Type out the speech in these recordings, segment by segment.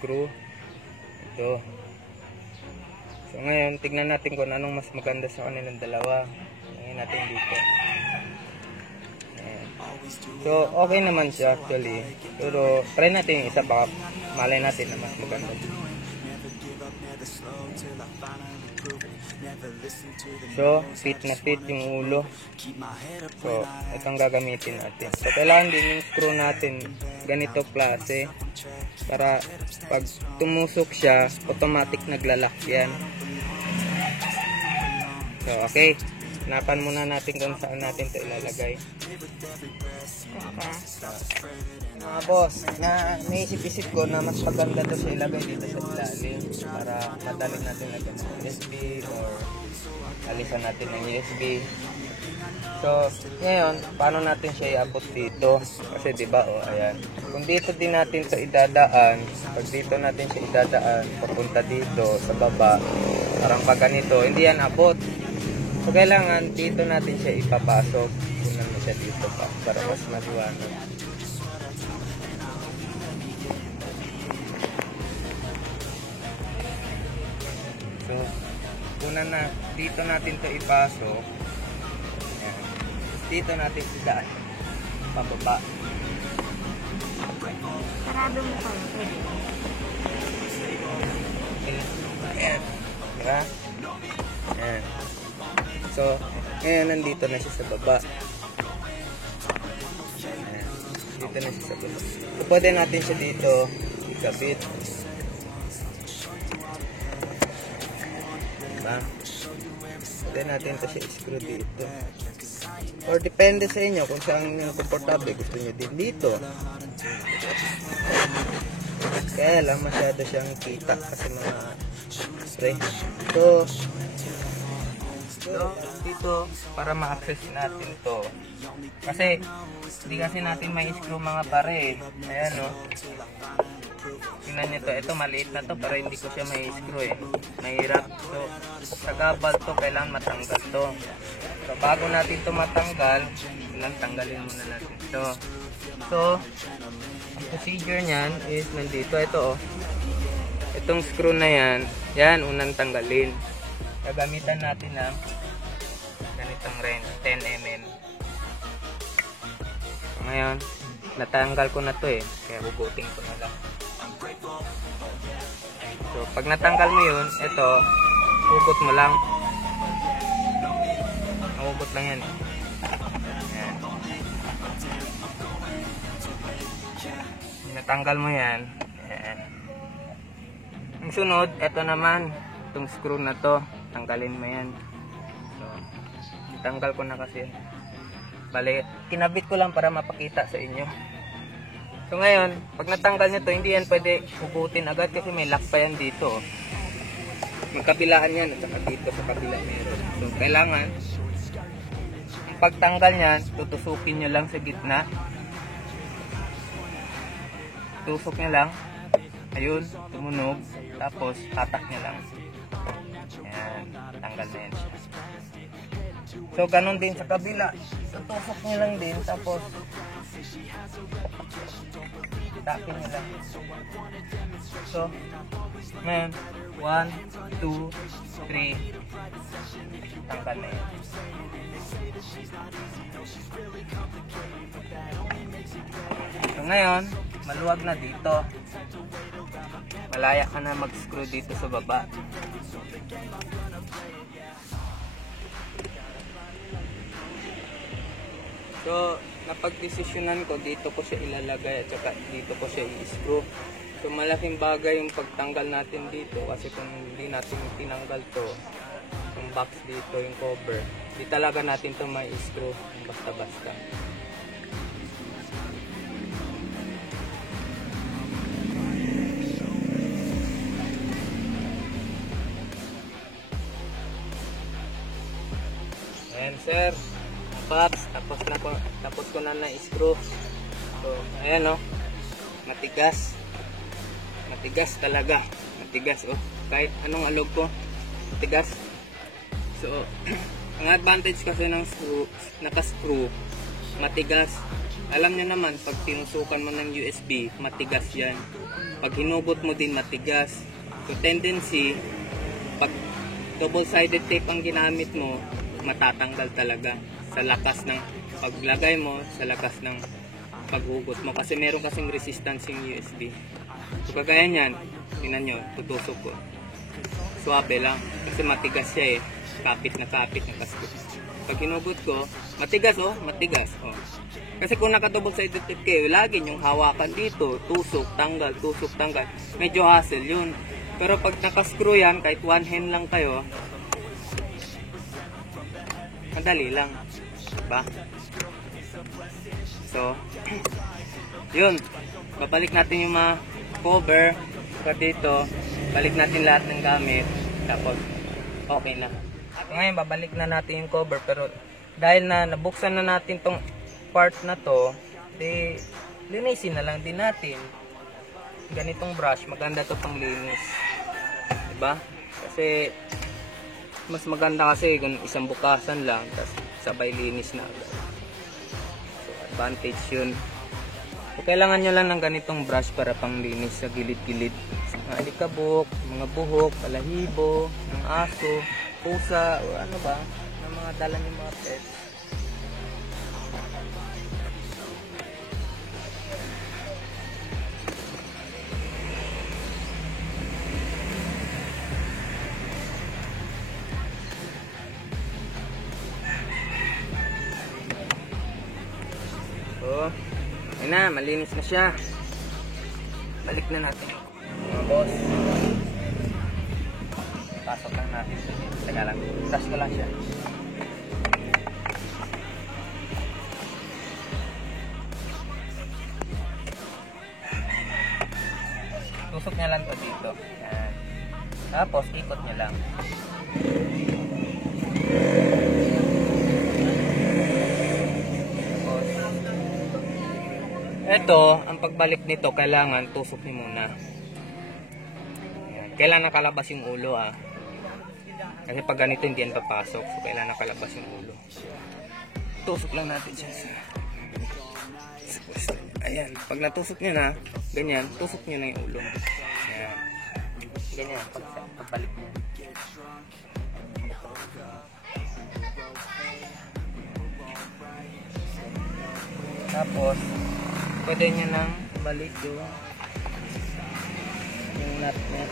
screw. Ito. So ngayon, tignan natin kung anong mas maganda sa kanilang dalawa. Ngayon natin dito. Ayan. So, okay naman siya actually. Pero, try natin yung isa, baka malay natin na mas maganda. So, fit na fit yung ulo. So, itong gagamitin natin. So, kailangan din yung screw natin ganito klase para pag tumusok siya, automatic naglalak yan. So, okay. Hanapan muna natin kung saan natin ito ilalagay. Mga boss, naisip-isip ko na mas maganda ito siya ilagay dito sa ilalim para madali natin lagyan ng USB or alisan natin ng USB. So, ngayon, paano natin siya iabot dito? Kasi diba, ayan. Kung dito din natin ito idadaan, pag dito natin siya idadaan, papunta dito sa baba, parang pag ganito, hindi yan abot. So, kailangan dito natin siya ipapasok. Kunan mo siya dito pa para mas maliwanag. So, una na, dito natin ito ipasok. Ayan. Dito natin idaan. Pababa. Sarado mo pa. Ayan. Diba? Ayan. So, ngayon nandito na siya sa baba. Ayan. Dito na siya sa baba. So, pwede natin siya dito ikabit. Diba? Pwede natin ito siya screw dito. Or depende sa inyo kung saan nyo komportable. Gusto nyo din dito. Kaya lang masyado siyang kita kasi mga spray. So, dito para ma-access natin to kasi hindi kasi natin may screw mga pare. Ayan o, tingnan nyo to, ito maliit na to pero hindi ko siya may screw mahirap. So sa gabal to kailangan matanggal to. So bago natin to matanggal, tanggalin muna natin to. So ang procedure nyan is nandito, ito o, itong screw na yan unang tanggalin. Gagamitan natin ng ganitong rin, 10 mm. So, ngayon, natanggal ko na to kaya hugutin ko na lang. So, pag natanggal mo yun, ito, hugot mo lang. Hugot lang yan. Ayan. Natanggal mo yan. Ayan. Ang sunod, ito naman, itong screw na to. Tanggalin mo yan. So, tanggal ko na kasi. Bale, kinabit ko lang para mapakita sa inyo. So ngayon, pag natanggal nyo to, hindi yan pwede hugutin agad kasi may lock pa yan dito. Magkabilaan yan at saka dito sa kabila meron. So kailangan, ang pagtanggal nyan, tutusukin nyo lang sa gitna. Tusok nyo lang. Ayun, tumunog. Tapos, tatak nyo lang. Ayan, tanggal na yan. So, ganun din sa kabila. Tutusok nyo lang din, tapos tapin nyo lang. So, ngayon, 1, 2, 3, tanggal na yan. So, ngayon, maluwag na dito. Malaya ka na mag-screw dito sa baba. So, napag-desisyonan ko, dito ko siya ilalagay at saka dito ko siya i-screw. So, malaking bagay yung pagtanggal natin dito kasi kung hindi natin tinanggal to, yung box dito, yung cover, di talaga natin to may screw basta-basta. Ayan sir, box, tapos ko na na-screw. So, ayan o, matigas. Matigas talaga. Matigas oh. Kahit anong alog ko, matigas. So, ang advantage kasi ng screw, naka-screw, matigas. Alam nyo naman, pag tinusukan mo ng USB, matigas yan. Pag hinugot mo din, matigas. So, tendency, pag double-sided tape ang ginamit mo, matatanggal talaga sa lakas ng paglagay mo, sa lakas ng paghugot mo. Kasi meron kasing resistance yung USB. So, kagaya nyan, tingnan nyo, tutusok ko. Swabe lang. Kasi matigas siya eh. Kapit na kasko. Pag hinugot ko, matigas oh, matigas. Oh. Kasi kung naka-double sided tape kayo, lagi yung hawakan dito, tusok, tanggal. Medyo hassle yun. Pero pag naka-screw yan, kahit one hand lang kayo, madali lang. Diba? So, yun. Babalik natin yung mga cover. Saka dito, balik natin lahat ng gamit. Tapos, okay na. Ngayon, babalik na natin yung cover. Pero, dahil na nabuksan na natin tong part na to, di, linisin na lang din natin. Ganitong brush, maganda to pang linis. Diba? Kasi, mas maganda kasi kung isang bukasan lang, tapos sabay linis na agad. So, advantage yun. So, kailangan nyo lang ng ganitong brush para pang linis sa gilid-gilid. Mga alikabok, mga buhok, balahibo, ng aso, pusa, o ano ba, ng mga dala ng mga pets. So, ayun na, malinis na siya. Balik na natin mga boss. Pasok lang natin. Teka lang, brush ko lang siya. Tusok niya lang to dito. Yan. Tapos, ikot niya lang. Ito, ang pagbalik nito, kailangan tusok niyo muna. Ayan. Kailangan nakalabas yung ulo ah. Kasi pag ganito hindi yan papasok. So, kailangan nakalabas yung ulo. Tusok lang natin siya sa pwesto. Ayan. Pag natusok nyo na, ganyan, tusok nyo na yung ulo. Ayan. Ganyan, pagbalik nyo. Tapos, pwede nyo nang balik yung nut niya.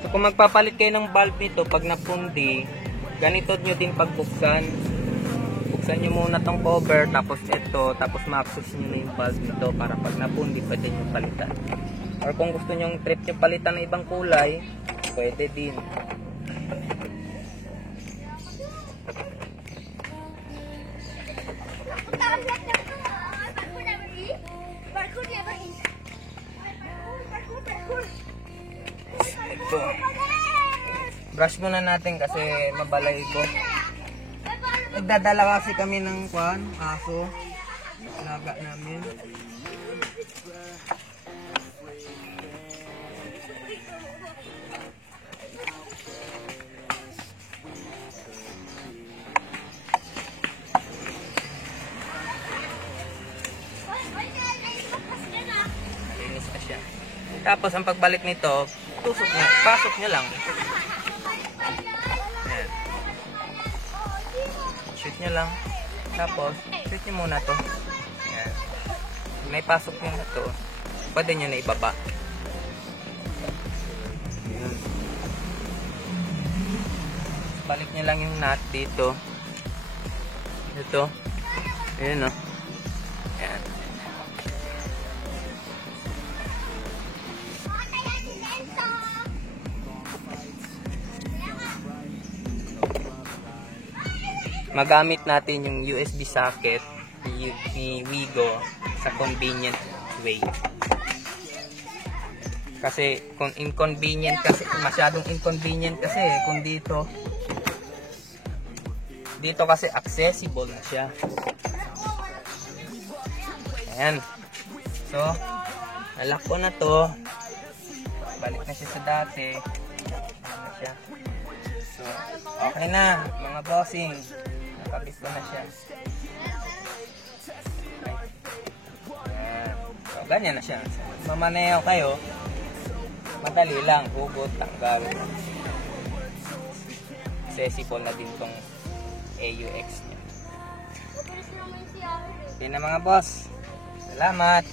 So, kung magpapalit kayo ng valve nito, pag napundi, ganito nyo din pagbuksan. Buksan nyo muna tong cover, tapos ito, tapos ma-access nyo na yung valve nito para pag napundi, pwede nyo palitan. Or kung gusto nyo trip nyo palitan ng ibang kulay, pwede din. Ito. Brush muna natin kasi mabalay ko. Nagdadala kasi kami ng aso. Alaga namin. Malinis na siya. Tapos ang pagbalik nito, tusok niya, pasok niya lang. Ayan. Shoot niya lang. Tapos, shoot niyo muna to. Ayan. May pasok niya na to. Pwede niyo na ibaba. Ayan. Balik niya lang yung nut dito. Ito. Ayan o. Ayan. Magamit natin yung USB socket ni Wigo sa convenient way. Kasi kung inconvenient kasi, masyadong inconvenient kasi kung dito kasi accessible na siya. Ayan. So, nalock ko na to. Balik na siya sa dati. Ayan na siya. So, okay na, mga bossing. Nakabit ko na siya. Ayan. So, ganyan na siya. So, mamaneho kayo, madali lang. Hugot, tanggal. Accessible na din tong AUX niya. Yun na mga boss. Salamat.